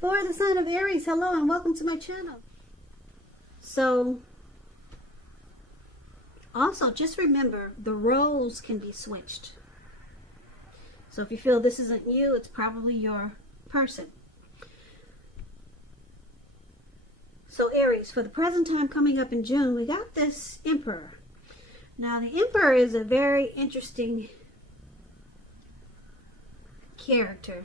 For the sign of Aries, hello and welcome to my channel. So, also just remember the roles can be switched. So if you feel this isn't you, it's probably your person. So Aries, for the present time coming up in June, we got this Emperor. Now the Emperor is a very interesting character.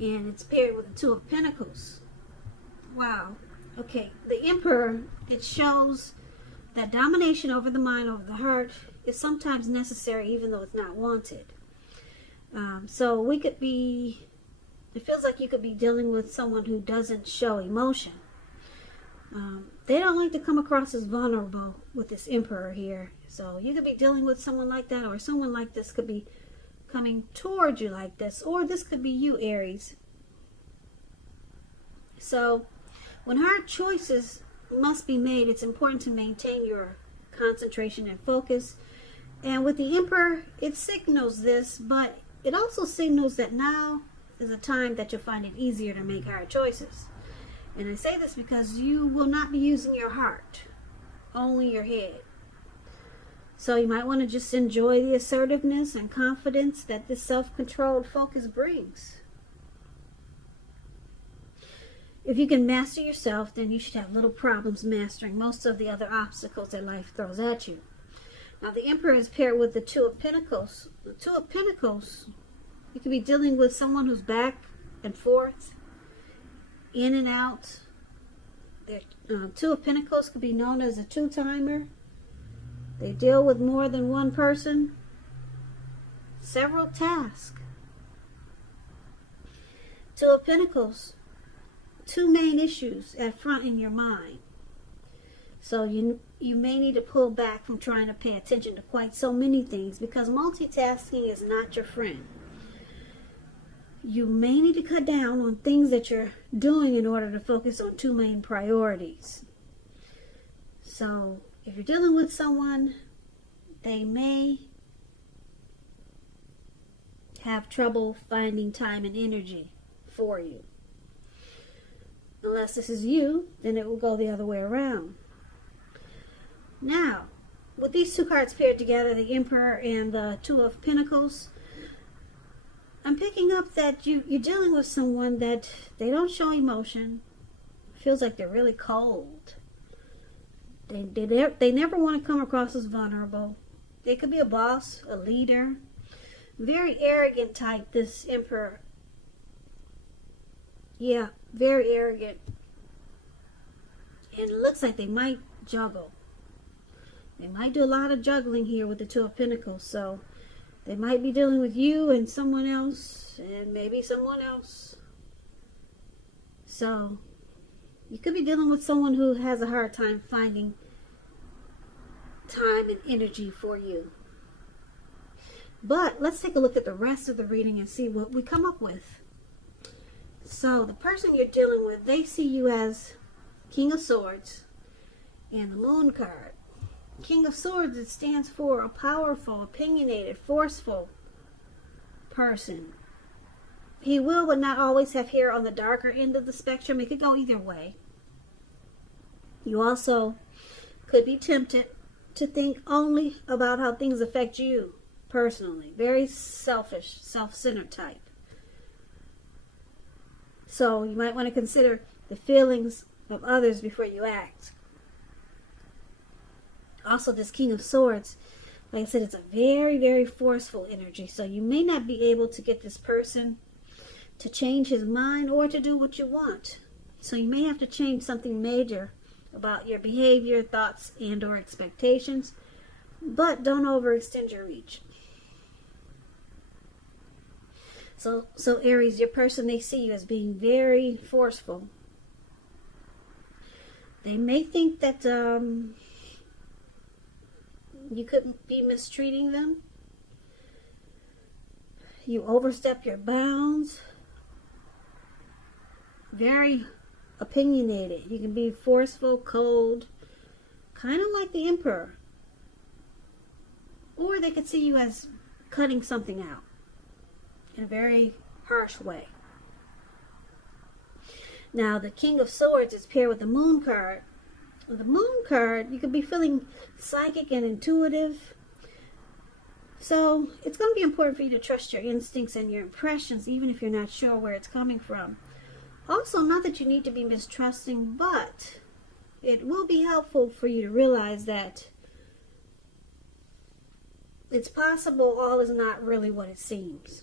And it's paired with the Two of Pentacles. Wow. Okay, the Emperor, it shows that domination over the mind, over the heart, is sometimes necessary even though it's not wanted. So we could be, it feels like you could be dealing with someone who doesn't show emotion. They don't like to come across as vulnerable with this Emperor here. So you could be dealing with someone like that, or someone like this could be coming towards you like this, or this could be you, Aries. So when hard choices must be made, it's important to maintain your concentration and focus. And with the Emperor, it signals this, but it also signals that now is a time that you'll find it easier to make hard choices. And I say this because you will not be using your heart, only your head. So you might want to just enjoy the assertiveness and confidence that this self-controlled focus brings. If you can master yourself, then you should have little problems mastering most of the other obstacles that life throws at you. Now the Emperor is paired with the Two of Pentacles. The Two of Pentacles, you could be dealing with someone who's back and forth, in and out. The Two of Pentacles could be known as a two-timer. They deal with more than one person, several tasks. Two of Pentacles, two main issues at front in your mind. So you may need to pull back from trying to pay attention to quite so many things, because multitasking is not your friend. You may need to cut down on things that you're doing in order to focus on two main priorities. So if you're dealing with someone, they may have trouble finding time and energy for you. Unless this is you, then it will go the other way around. Now, with these two cards paired together, the Emperor and the Two of Pentacles, I'm picking up that you're dealing with someone that they don't show emotion. Feels like they're really cold. They never want to come across as vulnerable. They could be a boss, a leader. Very arrogant type, this Emperor. Yeah, very arrogant. And it looks like they might juggle. They might do a lot of juggling here with the Two of Pentacles. So they might be dealing with you and someone else, and maybe someone else. So you could be dealing with someone who has a hard time finding time and energy for you. But let's take a look at the rest of the reading and see what we come up with. So the person you're dealing with, they see you as King of Swords and the Moon card. King of Swords, it stands for a powerful, opinionated, forceful person. He will but not always have hair on the darker end of the spectrum. It could go either way. You also could be tempted to think only about how things affect you personally. Very selfish, self-centered type. So you might want to consider the feelings of others before you act. Also, this King of Swords, like I said, it's a very, very forceful energy. So you may not be able to get this person to change his mind or to do what you want. So you may have to change something major about your behavior, thoughts, and or expectations. But don't overextend your reach. So Aries, your person, they see you as being very forceful. They may think that you could be mistreating them. You overstep your bounds. Very opinionated. You can be forceful, cold, kind of like the Emperor. Or they could see you as cutting something out in a very harsh way. Now, the King of Swords is paired with the Moon card. With the Moon card, you could be feeling psychic and intuitive. So, it's going to be important for you to trust your instincts and your impressions, even if you're not sure where it's coming from. Also, not that you need to be mistrusting, but it will be helpful for you to realize that it's possible all is not really what it seems.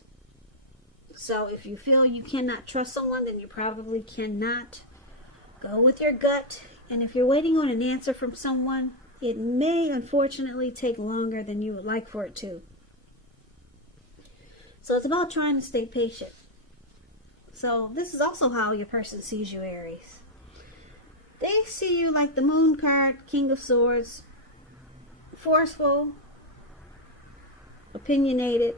So if you feel you cannot trust someone, then you probably cannot. Go with your gut. And if you're waiting on an answer from someone, it may unfortunately take longer than you would like for it to. So it's about trying to stay patient. So this is also how your person sees you, Aries. They see you like the Moon card, King of Swords, forceful, opinionated.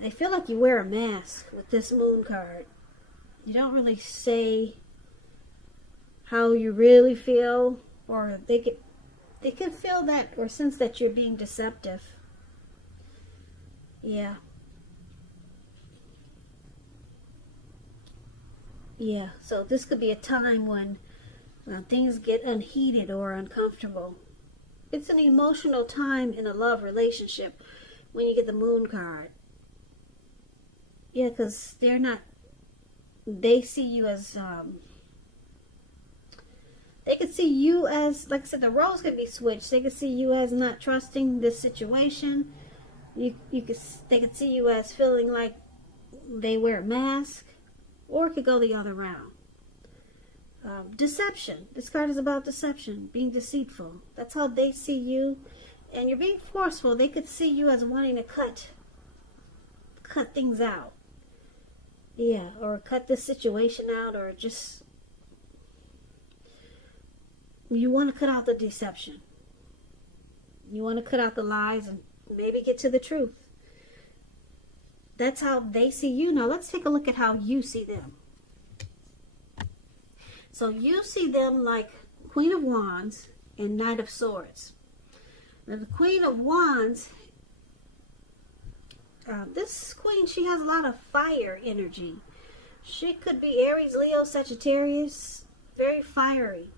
They feel like you wear a mask with this Moon card. You don't really say how you really feel, or they could feel that or sense that you're being deceptive. Yeah. Yeah, so this could be a time when things get unheated or uncomfortable. It's an emotional time in a love relationship when you get the Moon card. Yeah, because they see you as, they could see you as, like I said, the roles could be switched. They could see you as not trusting this situation. They could see you as feeling like they wear a mask, or it could go the other round. Deception. This card is about deception, being deceitful. That's how they see you, and you're being forceful. They could see you as wanting to cut things out. Yeah, or cut this situation out, or just you want to cut out the deception. You want to cut out the lies and maybe get to the truth. That's how they see you. Now let's take a look at how you see them. So you see them like Queen of Wands and Knight of Swords. Now the Queen of Wands, this queen, she has a lot of fire energy. She could be Aries, Leo, Sagittarius, very fiery.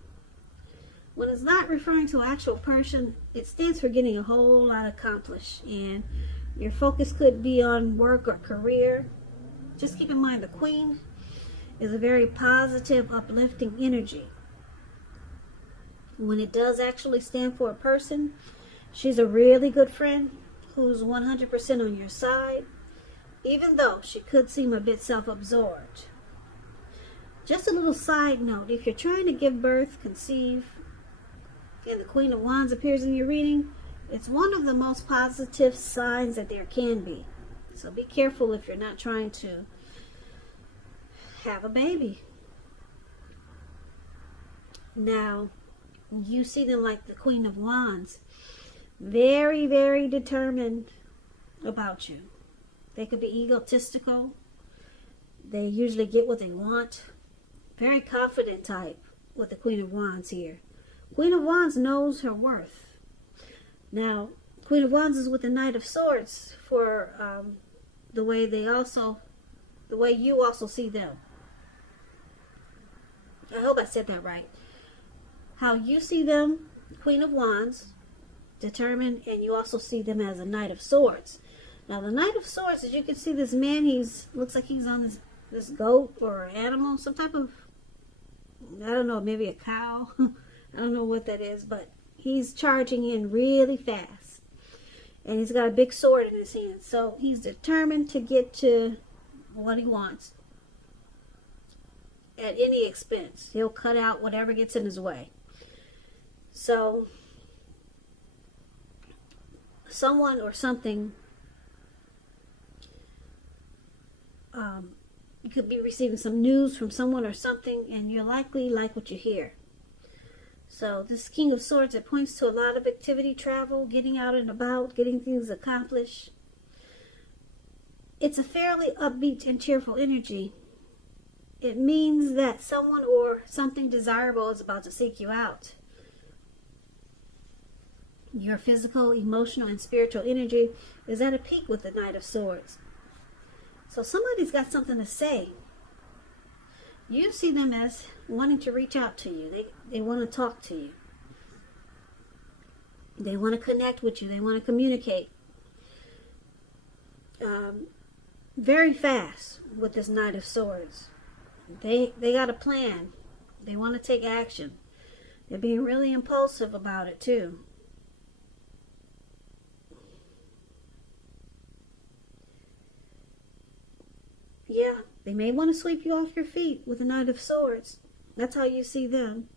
When it's not referring to an actual person, it stands for getting a whole lot accomplished. And your focus could be on work or career. Just keep in mind the queen is a very positive, uplifting energy. When it does actually stand for a person, she's a really good friend who's 100% on your side, even though she could seem a bit self-absorbed. Just a little side note, if you're trying to give birth, conceive, and the Queen of Wands appears in your reading, it's one of the most positive signs that there can be. So be careful if you're not trying to have a baby. Now, you see them like the Queen of Wands. Very, very determined about you. They could be egotistical. They usually get what they want. Very confident type with the Queen of Wands here. Queen of Wands knows her worth. Now, Queen of Wands is with the Knight of Swords for the way you also see them. I hope I said that right. How you see them, Queen of Wands, determined, and you also see them as a Knight of Swords. Now, the Knight of Swords, as you can see, this man, looks like he's on this goat or animal, some type of, I don't know, maybe a cow. I don't know what that is, but he's charging in really fast. And he's got a big sword in his hand. So he's determined to get to what he wants at any expense. He'll cut out whatever gets in his way. So someone or something, you could be receiving some news from someone or something, and you'll likely like what you hear. So this King of Swords, it points to a lot of activity, travel, getting out and about, getting things accomplished. It's a fairly upbeat and cheerful energy. It means that someone or something desirable is about to seek you out. Your physical, emotional, and spiritual energy is at a peak with the Knight of Swords. So somebody's got something to say. You see them as wanting to reach out to you. They want to talk to you. They want to connect with you. They want to communicate. Very fast with this Knight of Swords. They got a plan. They want to take action. They're being really impulsive about it too. Yeah, they may want to sweep you off your feet with the Knight of Swords. That's how you see them.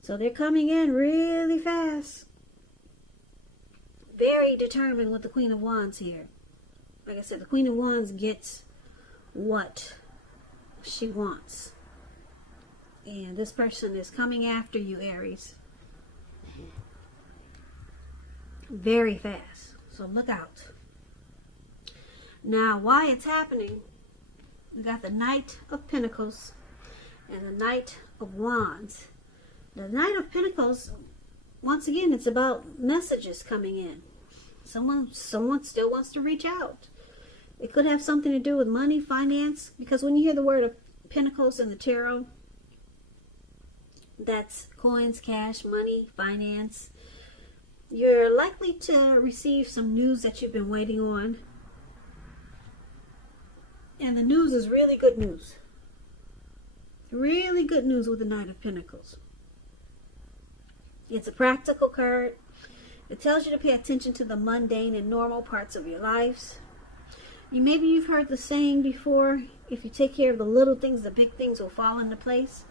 So they're coming in really fast. Very determined with the Queen of Wands here. Like I said, the Queen of Wands gets what she wants. And this person is coming after you, Aries. Very fast. So look out. Now, why it's happening, we got the Knight of Pentacles and the Knight of Wands. The Knight of Pentacles, once again, it's about messages coming in. Someone still wants to reach out. It could have something to do with money, finance, because when you hear the word of Pentacles in the tarot, that's coins, cash, money, finance. You're likely to receive some news that you've been waiting on. And the news is really good news. Really good news with the Knight of Pentacles. It's a practical card. It tells you to pay attention to the mundane and normal parts of your lives. Maybe you've heard the saying before, if you take care of the little things, the big things will fall into place.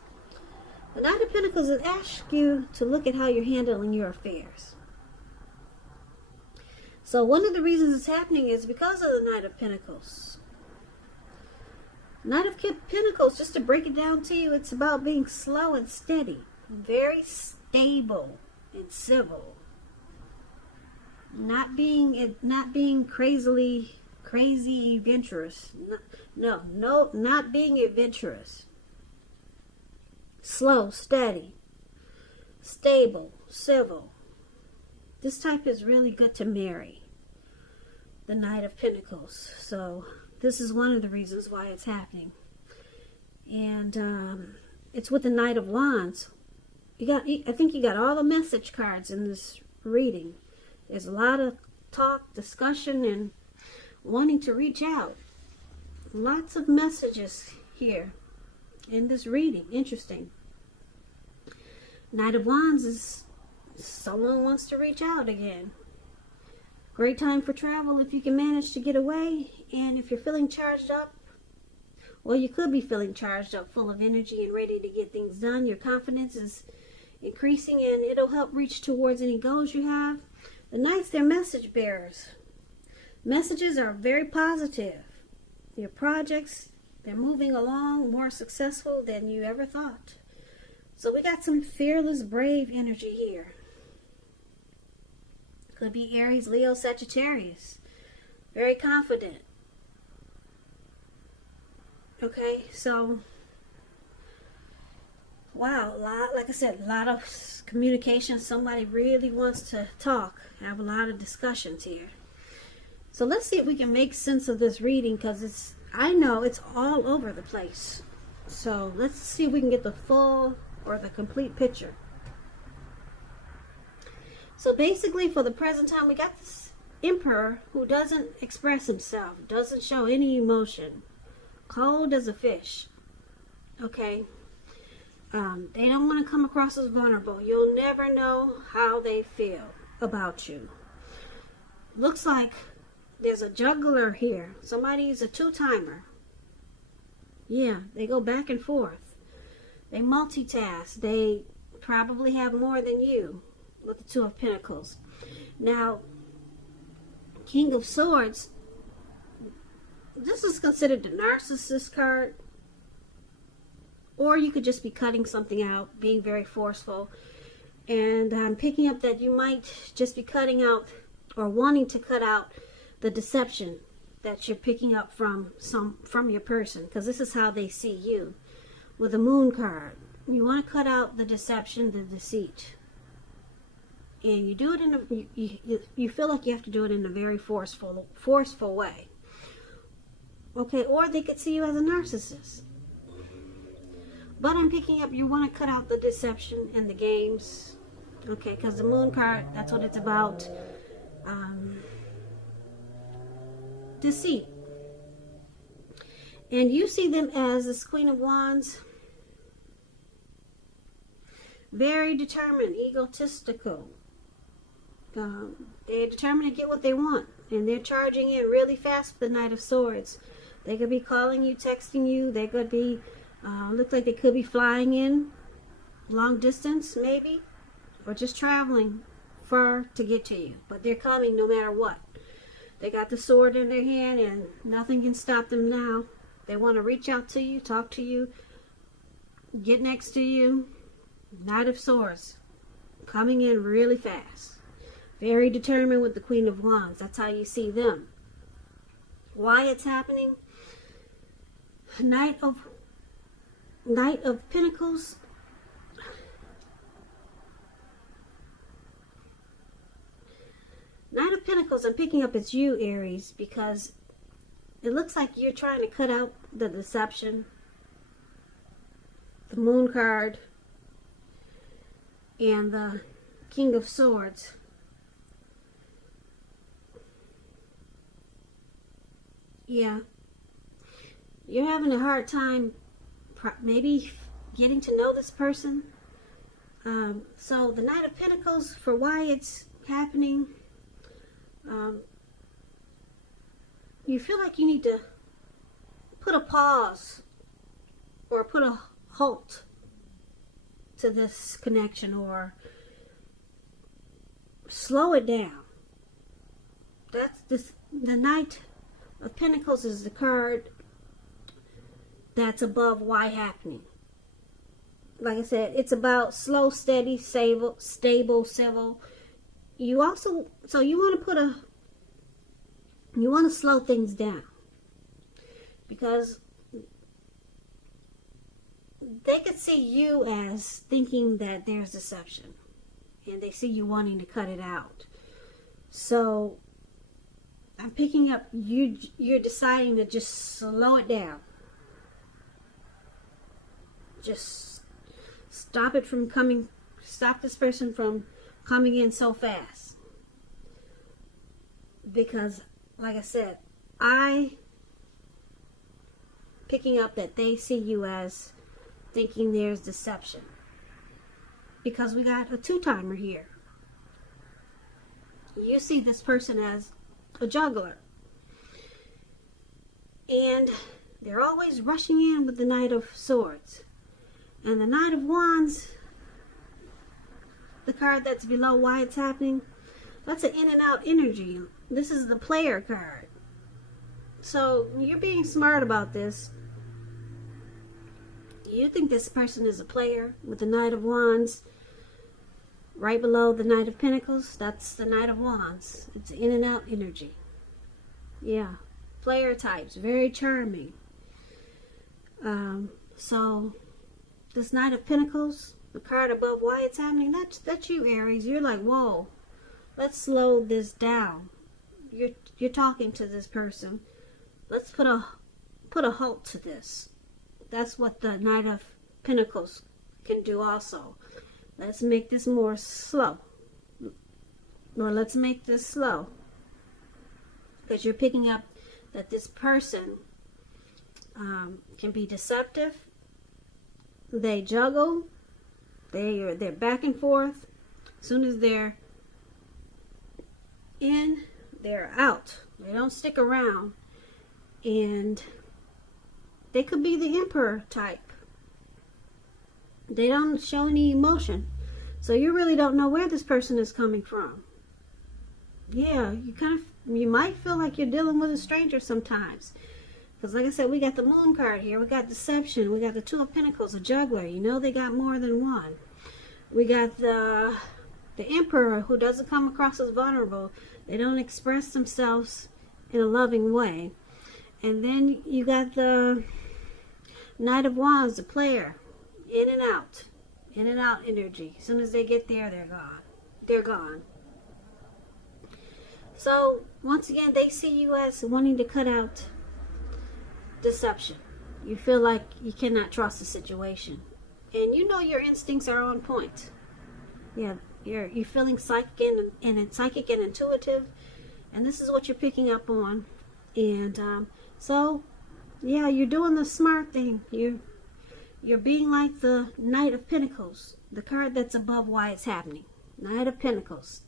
The Knight of Pentacles asks you to look at how you're handling your affairs. So one of the reasons it's happening is because of the Knight of Pentacles. Knight of Pentacles, just to break it down to you, it's about being slow and steady, very stable and civil. Not being crazy adventurous. No, not being adventurous. Slow, steady, stable, civil. This type is really good to marry. The Knight of Pentacles. So this is one of the reasons why it's happening. And it's with the Knight of Wands. I think you got all the message cards in this reading. There's a lot of talk, discussion, and wanting to reach out. Lots of messages here in this reading. Interesting. Knight of Wands is someone wants to reach out again. Great time for travel if you can manage to get away. And if you're feeling charged up, well, you could be feeling charged up, full of energy and ready to get things done. Your confidence is increasing and it'll help reach towards any goals you have. The Knights, they're message bearers. Messages are very positive. Your projects, they're moving along more successful than you ever thought. So we got some fearless, brave energy here. Could be Aries, Leo, Sagittarius. Very confident. Okay, so wow, like I said, a lot of communication. Somebody really wants to talk, have a lot of discussions here. So let's see if we can make sense of this reading, because I know it's all over the place. So let's see if we can get the full or the complete picture. So basically, for the present time, we got this Emperor who doesn't express himself, doesn't show any emotion, cold as a fish. Okay. They don't want to come across as vulnerable. You'll never know how they feel about you. Looks like there's a juggler here. Somebody's a two-timer. Yeah, they go back and forth. They multitask. They probably have more than you with the Two of Pentacles. Now, King of Swords, this is considered the narcissist card. Or you could just be cutting something out, being very forceful. And I'm picking up that you might just be cutting out or wanting to cut out the deception that you're picking up from your person, because this is how they see you. With the Moon card, you want to cut out the deception, the deceit. And you do it you feel like you have to do it in a very forceful way. Okay, or they could see you as a narcissist. But I'm picking up you want to cut out the deception and the games. Okay, because the moon card, that's what it's about. Deceit. And you see them as this Queen of Wands. Very determined, egotistical. They're determined to get what they want. And they're charging in really fast with the Knight of Swords. They could be calling you, texting you. They could be, look like they could be flying in long distance, maybe. Or just traveling far to get to you. But they're coming no matter what. They got the sword in their hand and nothing can stop them now. They want to reach out to you, talk to you, get next to you. Knight of Swords. Coming in really fast. Very determined with the Queen of Wands. That's how you see them. Why it's happening? Knight of Pentacles. Knight of Pentacles, I'm picking up it's you, Aries, because it looks like you're trying to cut out the deception. The Moon card and the King of Swords. Yeah. You're having a hard time maybe getting to know this person. So the Knight of Pentacles, for why it's happening, you feel like you need to put a pause or put a halt to this connection, or slow it down. That's the Knight of Pentacles is the card that's above why happening. Like I said, it's about slow, steady, stable, civil. You also, so you want to slow things down, because they could see you as thinking that there's deception, and they see you wanting to cut it out. So I'm picking up you're deciding to just slow it down. Just stop it from coming, stop this person from coming in so fast. Because, like I said, picking up that they see you as thinking there's deception. Because we got a two-timer here. You see this person as a juggler. And they're always rushing in with the Knight of Swords. And the Knight of Wands, the card that's below why it's happening, that's an in and out energy. This is the player card. So you're being smart about this. You think this person is a player with the Knight of Wands. Right below the Knight of Pentacles, that's the Knight of Wands. It's in and out energy. Yeah. Player types, very charming. So this Knight of Pentacles, the card above why it's happening, that's you, Aries. You're like, whoa, let's slow this down. You're talking to this person. Let's put a halt to this. That's what the Knight of Pentacles can do also. Let's make this more slow. Or let's make this slow. Because you're picking up that this person can be deceptive. They juggle. They're back and forth. As soon as they're in, they're out. They don't stick around. And they could be the Emperor type. They don't show any emotion. So you really don't know where this person is coming from. Yeah, you might feel like you're dealing with a stranger sometimes. Because like I said, we got the Moon card here. We got deception. We got the Two of Pentacles, a juggler. You know they got more than one. We got the Emperor, who doesn't come across as vulnerable. They don't express themselves in a loving way. And then you got the Knight of Wands, the player. In and out. In and out energy. As soon as they get there, they're gone. They're gone. So, once again, they see you as wanting to cut out deception. You feel like you cannot trust the situation. and you know your instincts are on point. Yeah, you're feeling psychic and psychic and intuitive, and this is what you're picking up on. And so yeah, you're doing the smart thing. You're being like the Knight of Pentacles, the card that's above why it's happening. Knight of Pentacles.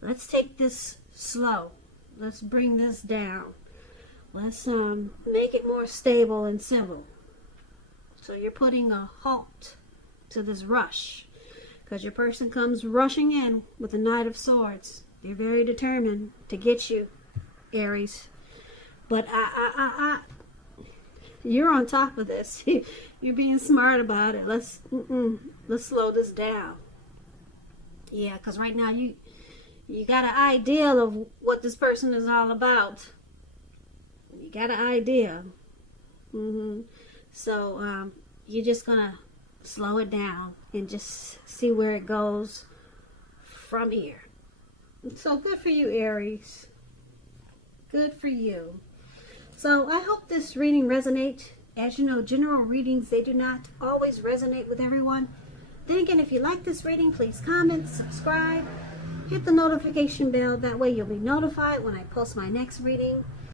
Let's take this slow. Let's bring this down. Let's make it more stable and civil. So you're putting a halt to this rush, because your person comes rushing in with the Knight of Swords. They're very determined to get you, Aries. But you're on top of this. You're being smart about it. Let's slow this down. Yeah, because right now you got an idea of what this person is all about. You got an idea. So you're just gonna slow it down and just see where it goes from here. So good for you, Aries. Good for you. So I hope this reading resonates. As you know, general readings, they do not always resonate with everyone. Then again, if you like this reading, please comment, subscribe, hit the notification bell. That way you'll be notified when I post my next reading.